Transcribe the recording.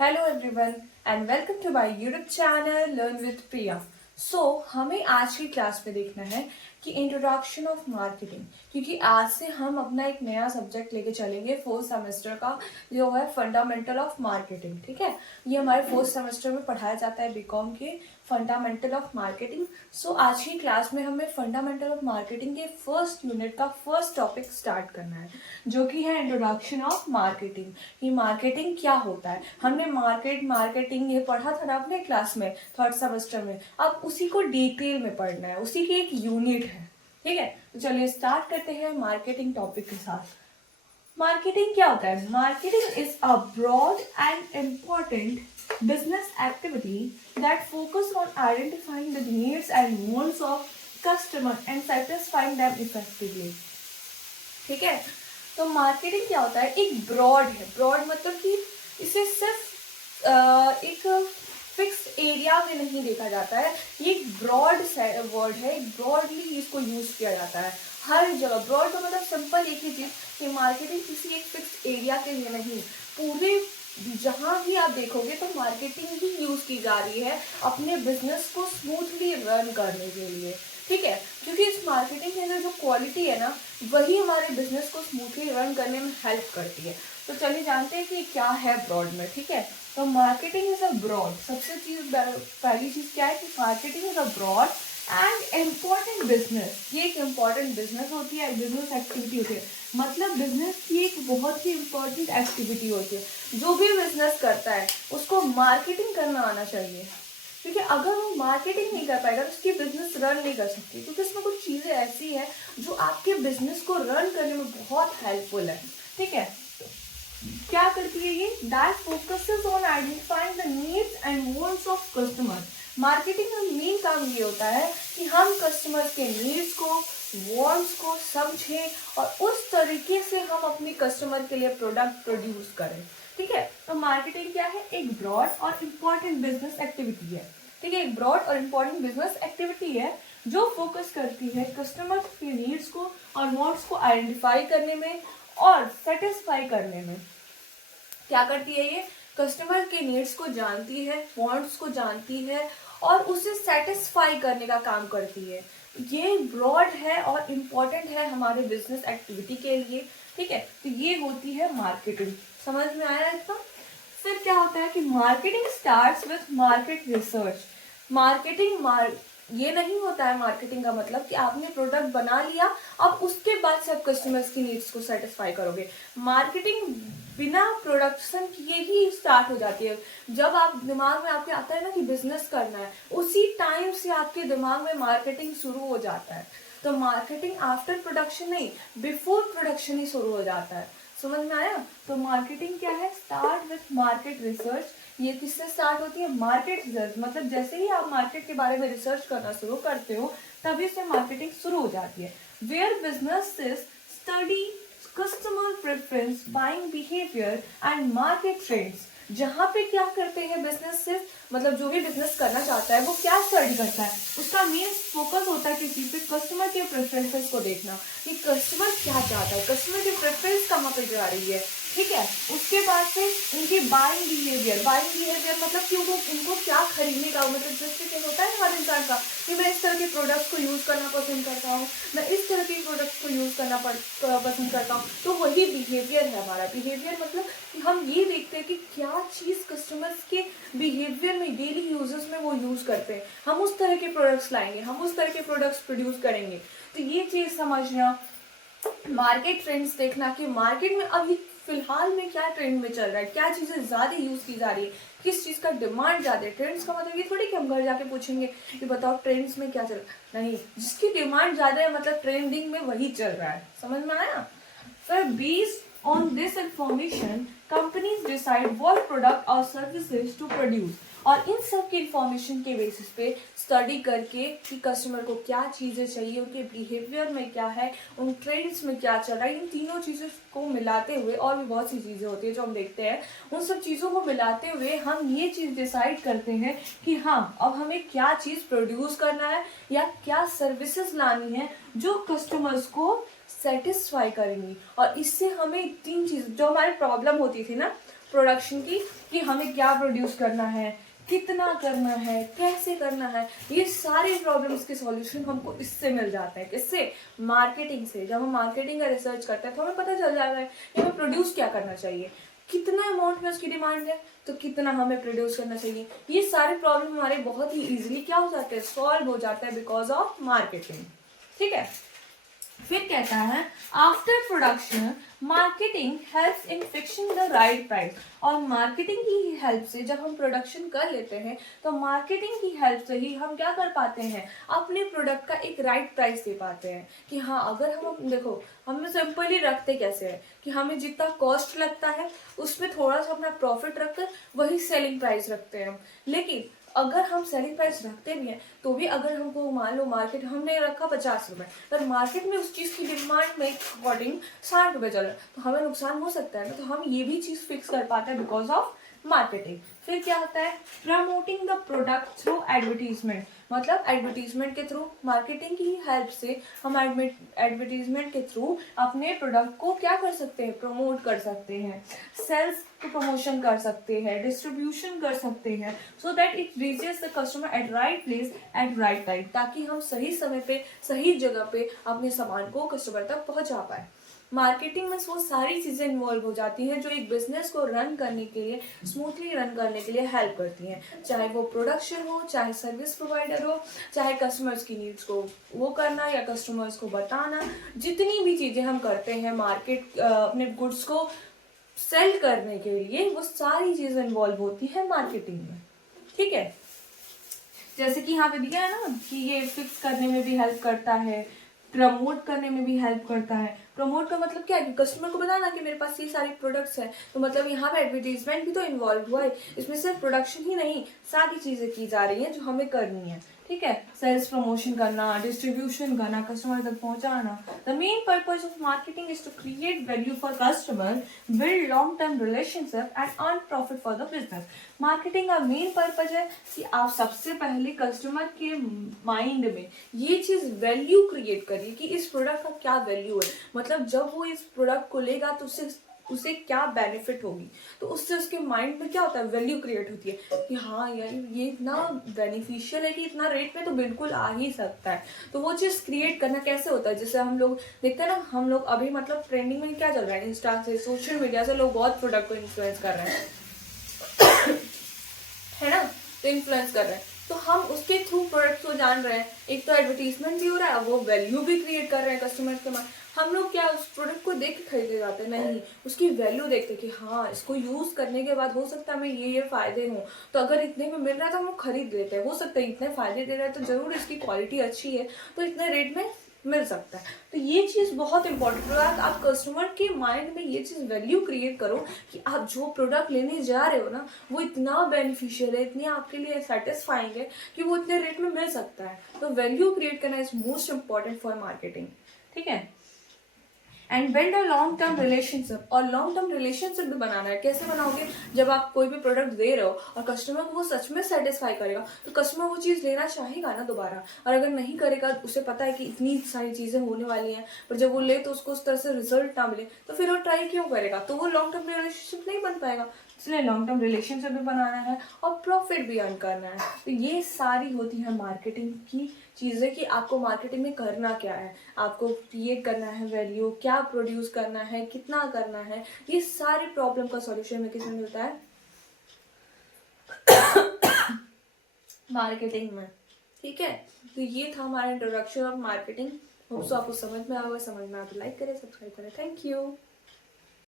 Hello everyone and welcome to my YouTube channel learn with Priya. So हमें आज की class में देखना है कि इंट्रोडक्शन ऑफ मार्केटिंग, क्योंकि आज से हम अपना एक नया सब्जेक्ट लेके चलेंगे फोर्थ सेमेस्टर का, जो है फंडामेंटल ऑफ मार्केटिंग। ठीक है, ये हमारे फोर्थ सेमेस्टर में पढ़ाया जाता है बीकॉम के फंडामेंटल ऑफ मार्केटिंग। सो आज की क्लास में हमें फंडामेंटल ऑफ मार्केटिंग के फर्स्ट यूनिट का फर्स्ट टॉपिक स्टार्ट करना है, जो कि है इंट्रोडक्शन ऑफ मार्केटिंग। कि मार्केटिंग क्या होता है। हमने मार्केटिंग ये पढ़ा था ना अपने क्लास में थर्ड सेमेस्टर में। अब उसी को डिटेल में पढ़ना है, उसी की एक यूनिट है। ठीक है, तो चलिए स्टार्ट करते हैं मार्केटिंग टॉपिक के साथ। मार्केटिंग क्या होता है? Marketing is a broad and important business activity that focus on identifying the needs and wants of customer and satisfying them effectively. ठीक है, तो मार्केटिंग क्या होता है? एक ब्रॉड है। ब्रॉड मतलब कि इसे सिर्फ एक फिक्स एरिया में नहीं देखा जाता है। ये एक ब्रॉड वर्ड है, ब्रॉडली इसको यूज किया जाता है हर जगह। ब्रॉड का मतलब सिंपल एक ही चीज कि मार्केटिंग किसी एक फिक्स एरिया के लिए नहीं, पूरे जहां भी आप देखोगे तो मार्केटिंग ही यूज की जा रही है अपने बिजनेस को स्मूथली रन करने के लिए। ठीक है, क्योंकि इस मार्केटिंग के अंदर जो क्वालिटी है ना, वही हमारे बिजनेस को स्मूथली रन करने में हेल्प करती है। तो चलिए जानते हैं कि क्या है ब्रॉड में। ठीक है, तो मार्केटिंग इज अ ब्रॉड, सबसे पहली चीज क्या है कि marketing is a broad and important business. ये एक इम्पॉर्टेंट बिजनेस होती है, बिजनेस एक्टिविटी होती है। मतलब बिजनेस की एक बहुत ही इम्पोर्टेंट एक्टिविटी होती है। जो भी बिजनेस करता है उसको मार्केटिंग करना आना चाहिए, क्योंकि अगर वो मार्केटिंग नहीं कर पाएगा तो उसकी बिजनेस रन नहीं कर सकती। क्योंकि इसमें कुछ चीजें ऐसी हैं जो आपके बिजनेस को रन करने में बहुत हेल्पफुल है। ठीक है, क्या करती है ये? That focuses on identifying the needs and wants of customer. Marketing का मेन काम ये होता है कि हम कस्टमर के नीड्स को, वांट्स को समझें और उस तरीके से हम अपने कस्टमर के लिए प्रोडक्ट प्रोड्यूस करें। ठीक है, तो मार्केटिंग क्या है? एक ब्रॉड और इम्पोर्टेंट बिजनेस एक्टिविटी है। ठीक है, एक ब्रॉड और इम्पोर्टेंट बिजनेस एक्टिविटी है जो फोकस करती है कस्टमर के नीड्स को और वांट्स को आइडेंटिफाई करने में और सेटिस्फाई करने में। क्या करती है ये? कस्टमर के नीड्स को जानती है, वांट्स को जानती है और उसे सेटिस्फाई करने का काम करती है। ये ब्रॉड है और इम्पोर्टेंट है हमारे बिजनेस एक्टिविटी के लिए। ठीक है, तो ये होती है मार्केटिंग। समझ में आया इसका? फिर क्या होता है कि marketing starts with market research. ये नहीं होता है मार्केटिंग का मतलब कि आपने प्रोडक्ट बना लिया, अब उसके बाद से आप कस्टमर्स की नीड्स को सेटिस्फाई करोगे। मार्केटिंग बिना प्रोडक्शन किए ही स्टार्ट हो जाती है। जब आप दिमाग में आपके आता है ना कि बिजनेस करना है, उसी टाइम से आपके दिमाग में मार्केटिंग शुरू हो जाता है। तो मार्केटिंग आफ्टर प्रोडक्शन नहीं, बिफोर प्रोडक्शन ही शुरू हो जाता है। समझ में आया? तो मार्केटिंग क्या है? Start with market research. ये किससे स्टार्ट होती है? Market research. मतलब जैसे ही आप मार्केट के बारे में रिसर्च करना शुरू करते हो तभी से मार्केटिंग शुरू हो जाती है। Where businesses study customer preference, buying behaviour and market trends. जहाँ पे क्या करते हैं बिजनेस से, मतलब जो भी बिजनेस करना चाहता है वो क्या स्टडी करता है, उसका मेन फोकस होता है किसी पे कस्टमर के प्रेफरेंसेस को देखना कि कस्टमर क्या चाहता है, कस्टमर की प्रेफरेंस कहाँ पे जा रही है। ठीक है, उसके बाद से उनकी बाइंग बिहेवियर मतलब कि उनको क्या खरीदने का, मतलब जैसे होता है हर इंसान का कि मैं इस तरह के प्रोडक्ट्स को यूज करना पसंद करता हूँ, मैं इस तरह के प्रोडक्ट्स को यूज करना पसंद करता हूँ। तो वही बिहेवियर है हमारा। बिहेवियर मतलब कि हम ये देखते हैं कि क्या चीज कस्टमर्स के बिहेवियर में, डेली यूजेस में वो यूज करते हैं, हम उस तरह के प्रोडक्ट्स लाएंगे, हम उस तरह के प्रोडक्ट्स प्रोड्यूस करेंगे। तो ये चीज समझना। मार्केट ट्रेंड्स देखना कि मार्केट में अभी फिलहाल में क्या ट्रेंड में चल रहा है, क्या चीजें ज्यादा यूज की जा रही है, किस चीज का डिमांड ज्यादा है। ट्रेंड्स का मतलब ये थोड़ी कि हम घर जाके पूछेंगे कि बताओ ट्रेंड्स में क्या चल रहा है, नहीं, जिसकी डिमांड ज्यादा है मतलब ट्रेंडिंग में वही चल रहा है। समझ में आया? फिर based on this information companies decide what product और सर्विसेज टू प्रोड्यूस। और इन सब की इंफॉर्मेशन के बेसिस पे स्टडी करके कि कस्टमर को क्या चीजें चाहिए, उनके बिहेवियर में क्या है, उन ट्रेंड्स में क्या चल रहा है, इन तीनों चीजों को मिलाते हुए, और भी बहुत सी चीजें होती है जो हम देखते हैं, उन सब चीजों को मिलाते हुए हम ये चीज डिसाइड करते हैं कि हाँ अब हमें क्या चीज प्रोड्यूस करना है या क्या सर्विसेज लानी है जो कस्टमर्स को सेटिस्फाई करेंगी। और इससे हमें तीन चीज जो हमारी प्रॉब्लम होती थी ना, प्रोडक्शन की, कि हमें क्या प्रोड्यूस करना है, कितना करना है, कैसे करना है। ये सारे प्रॉब्लम्स के सॉल्यूशन हमको इससे मिल जाते हैं। किससे? मार्केटिंग से। जब हम मार्केटिंग का रिसर्च करते हैं तो हमें पता चल जाता है कि हमें प्रोड्यूस क्या करना चाहिए, कितना अमाउंट में उसकी डिमांड है तो कितना हमें प्रोड्यूस करना चाहिए। ये सारे प्रॉब्लम हमारे बहुत ही इजीली क्या हो जाते हैं, सॉल्व हो जाता है बिकॉज ऑफ मार्केटिंग। ठीक है। फिर कहता है after production marketing helps in fixing the right price. और मार्केटिंग की हेल्प से जब हम प्रोडक्शन कर लेते हैं तो मार्केटिंग की हेल्प से ही हम क्या कर पाते हैं, अपने प्रोडक्ट का एक राइट प्राइस दे पाते हैं। कि हाँ, अगर हम देखो, हम सिंपली रखते कैसे है कि हमें जितना कॉस्ट लगता है उसमें थोड़ा सा अपना प्रॉफिट रखकर वही सेलिंग प्राइस रखते हैं हम। लेकिन अगर हम सेलिंग प्राइस रखते भी हैं तो भी अगर हमको मान लो मार्केट हमने रखा 50 रुपए, पर मार्केट में उस चीज की डिमांड में अकॉर्डिंग 60 रुपए चल रहा है तो हमें नुकसान हो सकता है ना। तो हम ये भी चीज फिक्स कर पाते हैं बिकॉज ऑफ मार्केटिंग। फिर क्या होता है, promoting the product through advertisement. मतलब एडवर्टीजमेंट के थ्रू, मार्केटिंग की हेल्प से हम एडवर्टीजमेंट के थ्रू अपने प्रोडक्ट को क्या कर सकते हैं, प्रमोट कर सकते हैं, सेल्स को प्रमोशन कर सकते हैं, डिस्ट्रीब्यूशन कर सकते हैं, so that it reaches the customer at right place at right time. ताकि हम सही समय पे सही जगह पे अपने सामान को कस्टमर तक पहुंचा पाए। मार्केटिंग में वो सारी चीजें इन्वॉल्व हो जाती हैं जो एक बिजनेस को रन करने के लिए, स्मूथली रन करने के लिए हेल्प करती हैं। चाहे वो प्रोडक्शन हो, चाहे सर्विस प्रोवाइडर हो, चाहे कस्टमर्स की नीड्स को वो करना या कस्टमर्स को बताना, जितनी भी चीजें हम करते हैं मार्केट अपने गुड्स को सेल करने के लिए, वो सारी चीजें इन्वॉल्व होती है मार्केटिंग में। ठीक है। जैसे कि यहाँ पे दिया है ना कि ये फिक्स करने में भी हेल्प करता है, प्रमोट करने में भी हेल्प करता है। प्रमोट का मतलब क्या है कि कस्टमर को बताना कि मेरे पास ये सारे प्रोडक्ट्स हैं। तो मतलब यहाँ पे एडवर्टीजमेंट भी तो इन्वॉल्व हुआ है। इसमें सिर्फ प्रोडक्शन ही नहीं, सारी चीजें की जा रही हैं जो हमें करनी है। ठीक है। सेल्स प्रमोशन करना, डिस्ट्रीब्यूशन करना, कस्टमर तक पहुंचाना। The main purpose of marketing is to create value for customer, build long term relationship and earn profit for the business. Marketing का मेन पर्पज है कि आप सबसे पहले कस्टमर के माइंड में ये चीज वैल्यू क्रिएट करिए कि इस प्रोडक्ट का क्या वैल्यू है। मतलब जब वो इस प्रोडक्ट को लेगा तो उसे क्या बेनिफिट होगी, तो उससे उसके माइंड में क्या होता है, वैल्यू क्रिएट होती है कि हाँ यार ये इतना बेनिफिशियल है कि इतना रेट में तो बिल्कुल आ ही सकता है। तो वो चीज़ क्रिएट करना कैसे होता है, जैसे हम लोग देखते हैं ना, हम लोग अभी मतलब ट्रेंडिंग में क्या चल रहा है, इंस्टा से, सोशल मीडिया से लोग बहुत प्रोडक्ट को इन्फ्लुएंस कर रहे हैं है ना, तो इन्फ्लुएंस कर रहे हैं। तो हम उसके थ्रू प्रोडक्ट को जान रहे हैं, एक तो एडवर्टीजमेंट भी हो रहा है, वो वैल्यू भी क्रिएट कर रहे हैं कस्टमर के मन। हम लोग क्या उस प्रोडक्ट को देख के खरीदे जाते हैं, नहीं, उसकी वैल्यू देखते कि हाँ इसको यूज करने के बाद हो सकता है मैं ये फायदे हूँ, तो अगर इतने में मिल रहा है तो हम लोग खरीद लेते हैं। हो सकता है इतने फायदे दे रहा है तो जरूर इसकी क्वालिटी अच्छी है, तो इतने रेट में मिल सकता है। तो ये चीज बहुत इंपॉर्टेंट है। आप कस्टमर के माइंड में ये चीज वैल्यू क्रिएट करो कि आप जो प्रोडक्ट लेने जा रहे हो ना वो इतना बेनिफिशियल है, इतनी आपके लिए सेटिस्फाइंग है कि वो इतने रेट में मिल सकता है। तो वैल्यू क्रिएट करना is most important for marketing. ठीक है। And build a long term relationship. और लॉन्ग टर्म रिलेशनशिप भी बनाना है। कैसे बनाओगे, जब आप कोई भी प्रोडक्ट दे रहे हो और कस्टमर को वो सच में सेटिस्फाई करेगा तो कस्टमर वो चीज़ लेना चाहेगा ना दोबारा। और अगर नहीं करेगा, उसे पता है कि इतनी सारी चीज़ें होने वाली हैं, पर जब वो ले तो उसको उस तरह से रिजल्ट ना मिले तो फिर वो ट्राई क्यों करेगा, तो वो लॉन्ग टर्म रिलेशनशिप नहीं बन पाएगा। इसलिए लॉन्ग टर्म रिलेशनशिप भी बनाना है और प्रॉफिट भी अर्न करना है। तो ये सारी होती है मार्केटिंग की चीज़ें कि आपको मार्केटिंग में करना क्या है, आपको क्रिएट करना है वैल्यू, क्या प्रोड्यूस करना है, कितना करना है। ये सारे प्रॉब्लम का सॉल्यूशन में किसमें मिलता है, मार्केटिंग में। ठीक है। तो ये था हमारा introduction of marketing. Hope so आपको समझ में आएगा। समझ में आए तो लाइक करें, सब्सक्राइब करें। Thank you.